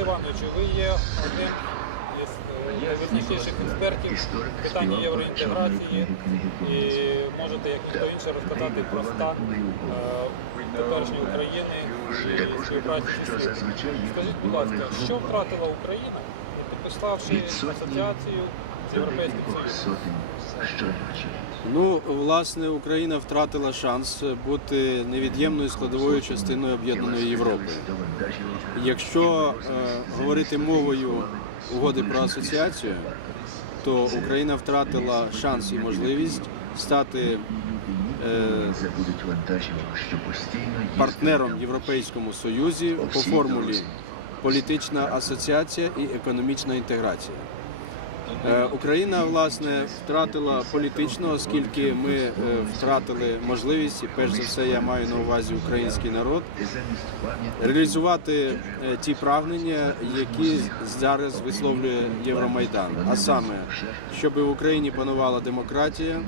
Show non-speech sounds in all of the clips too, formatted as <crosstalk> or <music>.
Івановичу, ви є одним із е, найвизначніших експертів в питанні євроінтеграції. І можете, як ніхто інший, розказати про стан е, теперішньої України і співпраці зі світом. Скажіть, будь ласка, що втратила Україна, підписавши асоціацію з Європейським Союзом? Ну, власне, Україна втратила шанс бути невід'ємною складовою частиною об'єднаної Європи. Якщо е, говорити мовою угоди про асоціацію, то Україна втратила шанс і можливість стати е, партнером Європейському Союзі по формулі політична асоціація і економічна інтеграція. Е, Україна власне втратила політично, оскільки ми е, втратили можливість, і перш за все я маю на увазі український народ, реалізувати е, ті прагнення, які зараз висловлює Євромайдан. А саме, щоб в Україні панувала демократія,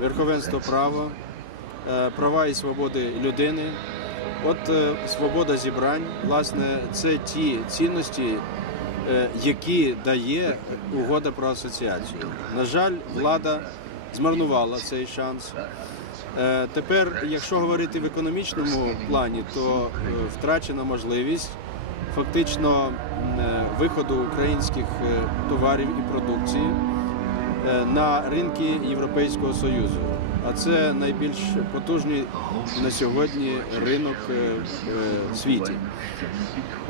верховенство права, права і свободи людини. От свобода зібрань, власне, це ті цінності, які дає угода про асоціацію. На жаль, влада змарнувала цей шанс. Е, Тепер, якщо говорити в економічному плані, то е, втрачена можливість фактично е, виходу українських е, товарів і продукції е, на ринки Європейського Союзу. А це найбільш потужний на сьогодні ринок е, в світі.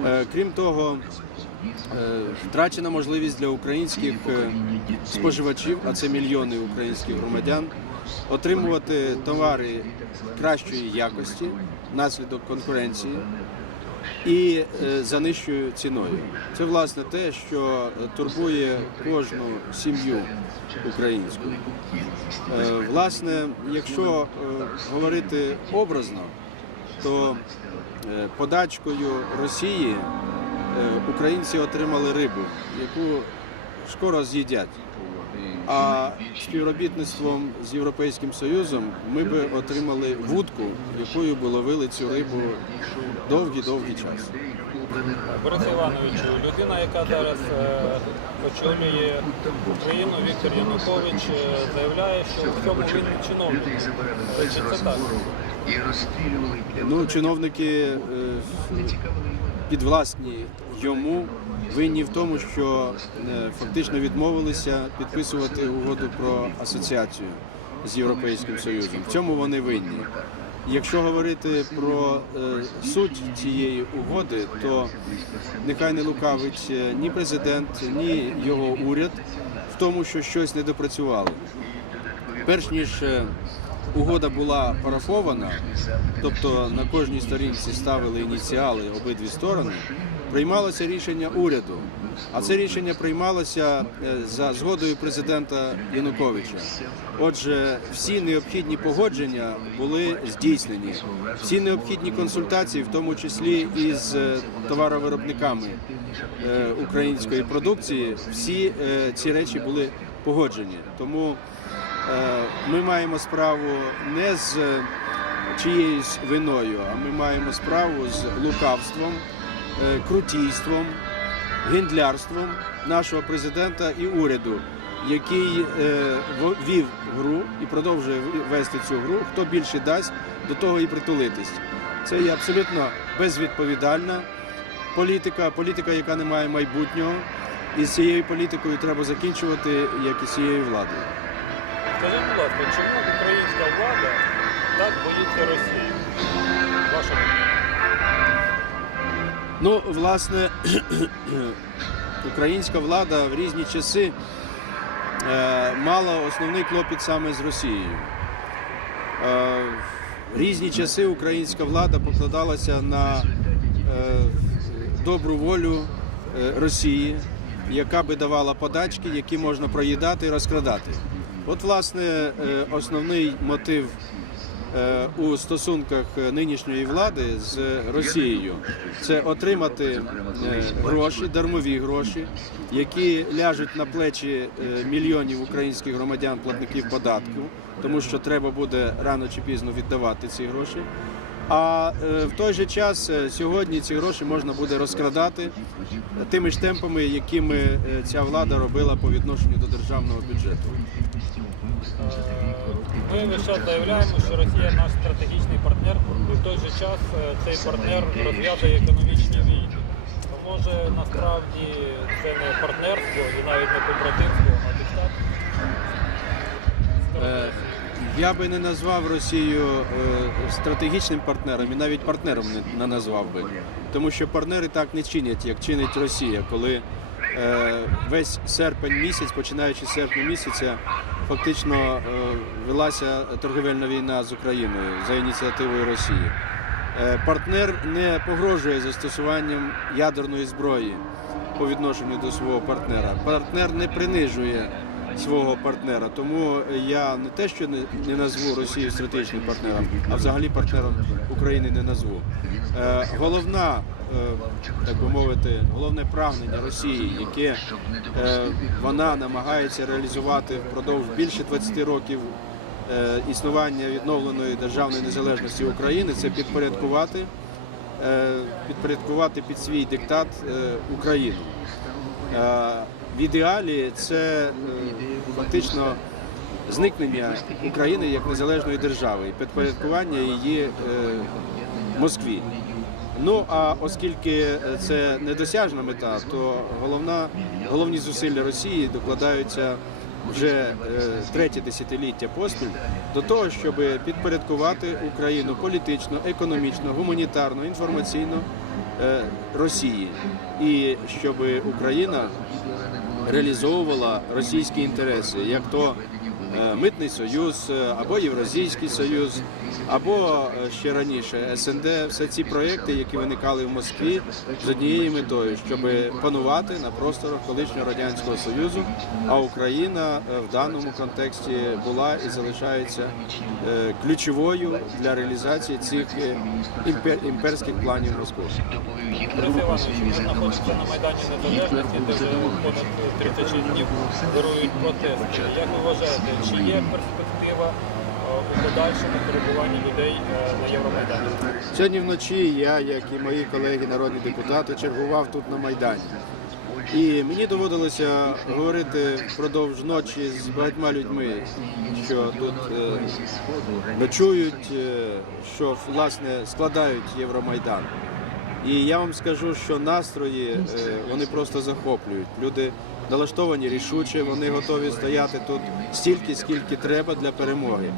Е, Крім того, е, втрачена можливість для українських споживачів, а це мільйони українських громадян, отримувати товари кращої якості внаслідок конкуренції і е, за нижчою ціною. Це власне те, що е, турбує кожну сім'ю українську. Е, Власне, якщо говорити образно, то подачкою Росії українці отримали рибу, яку скоро з'їдять. А співробітництвом з Європейським Союзом ми би отримали вудку, якою би ловили цю рибу довгий-довгий час. Борисе Івановичу, людина, яка зараз е, очолює Україну, Віктор Янукович, е, заявляє, що в цьому винен чиновник. Е, Чи це так? Ну, чиновники е, підвласні йому винні в тому, що е, фактично відмовилися підписувати угоду про асоціацію з Європейським Союзом. В цьому вони винні. Якщо говорити про е, суть цієї угоди, то нехай не лукавить е, ні президент, ні його уряд в тому, що щось не допрацювали. Перш ніж угода була парафована, тобто на кожній сторінці ставили ініціали обидві сторони, приймалося рішення уряду. А це рішення приймалося е, за згодою президента Януковича. Отже, всі необхідні погодження були здійснені. Всі необхідні консультації, в тому числі і з е, товаровиробниками е, української продукції, всі ці речі були погоджені. Тому ми маємо справу не з е, чиєюсь виною, а ми маємо справу з лукавством, е, крутійством, гендлярством нашого президента і уряду, який е, вів гру і продовжує вести цю гру. Хто більше дасть, до того і притулитись. Це є абсолютно безвідповідальна політика, політика, яка не має майбутнього. І з цією політикою треба закінчувати, як і з цією владою. Скажіть, будь ласка, чому українська влада так боїться Росії? Ваша? Ну, власне, <clears throat> українська влада в різні часи е, мала основний клопіт саме з Росією. Е, в різні часи українська влада покладалася на е, добру волю е, Росії, яка би давала подачки, які можна проїдати і розкрадати. От, власне, е, основний мотив е, у стосунках нинішньої влади з Росією це отримати е, гроші, дармові гроші, які ляжуть на плечі е, мільйонів українських громадян, платників податків, тому що треба буде рано чи пізно віддавати ці гроші. А е, в той же час е, сьогодні ці гроші можна буде розкрадати тими ж темпами, якими е, ця влада робила по відношенню до державного бюджету. Ми час заявляємо, що Росія наш стратегічний партнер, і в той же час цей партнер розв'язує економічні війни. То може насправді це не партнерство і навіть не побратимство, а диктат. Я би не назвав Росію е, стратегічним партнером і навіть партнером не- назвав би. Тому що партнери так не чинять, як чинить Росія, коли е, весь серпень місяць, починаючи з серпня місяця, фактично е, велася торговельна війна з Україною за ініціативою Росії. Партнер не погрожує застосуванням ядерної зброї по відношенню до свого партнера. Партнер не принижує свого партнера. Тому я не те, що не, назву Росію стратегічним партнером, а взагалі партнером України не назву. Е, головна, е, так би мовити, головне прагнення Росії, яке е, вона намагається реалізувати впродовж більше 20 років е, існування відновленої державної незалежності України, це підпорядкувати, підпорядкувати під свій диктат Україну. В ідеалі це е, фактично зникнення України як незалежної держави і підпорядкування її е, Москві. Ну а оскільки це недосяжна мета, то головна, головні зусилля Росії докладаються вже е, третє десятиліття поспіль до того, щоб підпорядкувати Україну політично, економічно, гуманітарно, інформаційно Росії, і щоб Україна реалізовувала російські інтереси, як то е, Митний Союз, е, або Євразійський Союз, або е, ще раніше СНД, все ці проекти, які виникали в Москві з однією метою, щоб панувати на просторах колишнього радянського союзу. А Україна е, в даному контексті була і залишається е, ключовою для реалізації цих е, імпер- імперських планів Москви. Ви знаходитеся на Майдані Незалежності, де вже понад 36 днів вирують протести. Як ви вважаєте, чи є перспектива е, у подальшому перебуванні людей е, на Євромайдані? Сьогодні вночі я, як і мої колеги народні депутати, чергував тут на Майдані. І мені доводилося говорити впродовж ночі з багатьма людьми, що тут е, ночують, що власне складають Євромайдан. І я вам скажу, що настрої е, вони просто захоплюють. Люди налаштовані рішуче, вони готові стояти тут стільки, скільки треба для перемоги.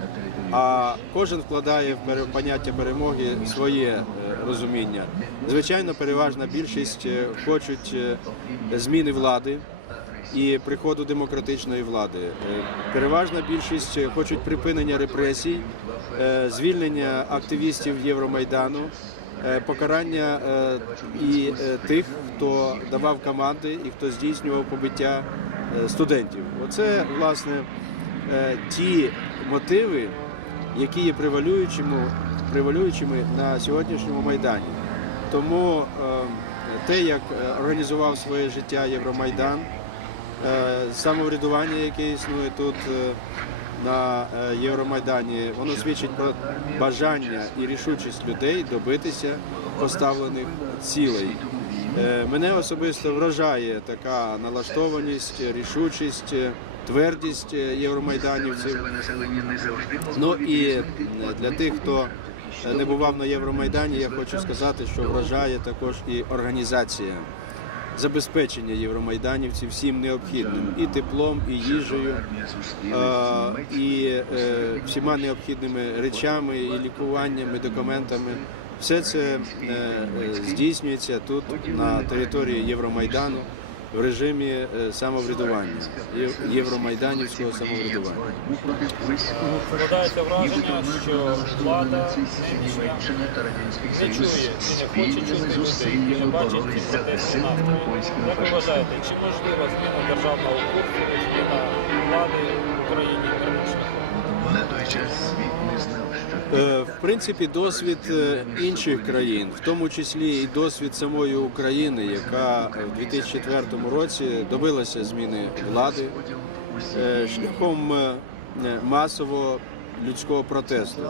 А кожен вкладає в поняття перемоги своє е, розуміння. Звичайно, переважна більшість е, хочуть зміни влади і приходу демократичної влади. Переважна більшість хочуть припинення репресій, звільнення активістів Євромайдану, покарання е, і е, тих, хто давав команди і хто здійснював побиття е, студентів. Оце власне е, ті мотиви, які є превалюючими, на сьогоднішньому майдані. Тому е, те, як е, організував своє життя Євромайдан, е, самоврядування, яке існує тут е, на е, Євромайдані, воно свідчить про бажання і рішучість людей добитися поставлених цілей. Е, Мене особисто вражає така налаштованість, рішучість, твердість е, євромайданівців. Ну і для тих, хто не бував на Євромайдані, я хочу сказати, що вражає також і організація забезпечення євромайданівців всім необхідним і теплом, і їжею, і е, всіма необхідними речами, і лікуваннями, документами. Все це е, е, здійснюється тут на території Євромайдану в режимі е, самоврядування, євромайданівського самоврядування. Складається враження, що влада не чує і не хоче чути людей, і не бачить ці протестні настрої. Як ви вважаєте, чи можлива зміна державного курсу, зміна влади в Україні мирним шляхом? Е, В принципі, досвід е, інших країн, в тому числі і досвід самої України, яка в 2004 році добилася зміни влади е, шляхом е, масового людського протесту.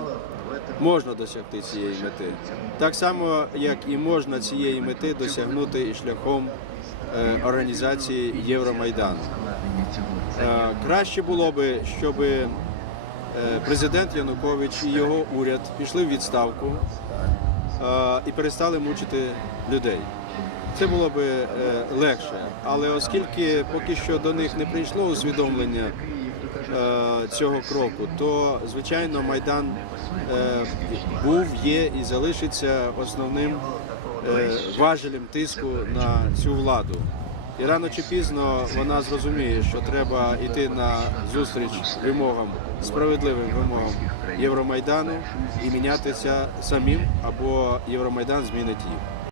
можна досягти цієї мети. Так само, як і можна цієї мети досягнути і шляхом е, організації Євромайдану. Е, Краще було би, щоб президент Янукович і його уряд пішли в відставку е, і перестали мучити людей. Це було би е, легше. Але оскільки поки що до них не прийшло усвідомлення е, цього кроку, то звичайно Майдан е, був, є і залишиться основним е, важелем тиску на цю владу. І рано чи пізно вона зрозуміє, що треба йти на зустріч вимогам, справедливим вимогам Євромайдану і мінятися самим, або Євромайдан змінить їх.